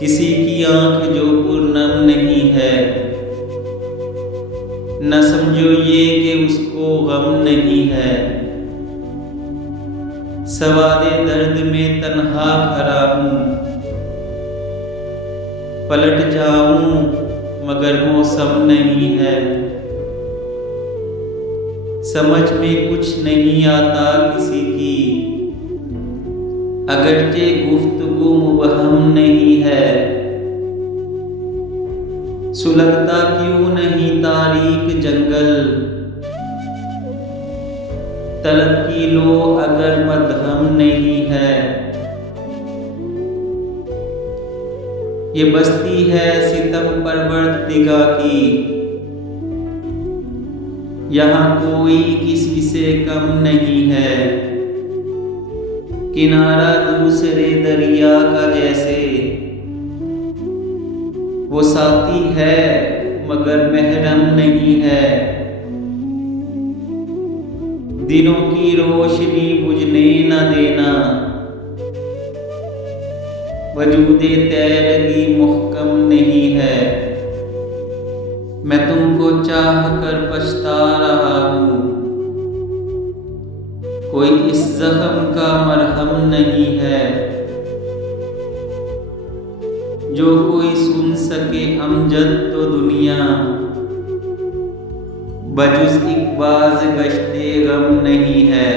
किसी की आंख जो पूर्णम नहीं है, न समझो ये कि उसको गम नहीं है। सवादे दर्द में तन्हा खड़ा हूँ, पलट जाऊं मगर मौसम नहीं है। समझ में कुछ नहीं आता किसी की, अगरचे गुफ्तगू मुबहम नहीं है। सुलगता क्यों नहीं तारीक जंगल, तलब की लो अगर मदहम नहीं है। ये बस्ती है सितम परवरदिगा की, यहाँ कोई किसी से कम नहीं है। किनारा दूसरे दरिया का जैसे, वो साथी है मगर महरम नहीं है। दिनों की रोशनी बुझने न देना, वजूदे तैरगी मुहकम नहीं है। मैं तुमको चाह कर पछता रहा हूँ, कोई इस जख्म का मरहम नहीं है। जो कोई सुन सके अमजद तो दुनिया, बजुज़ एक बाज़ गश्ते गम नहीं है।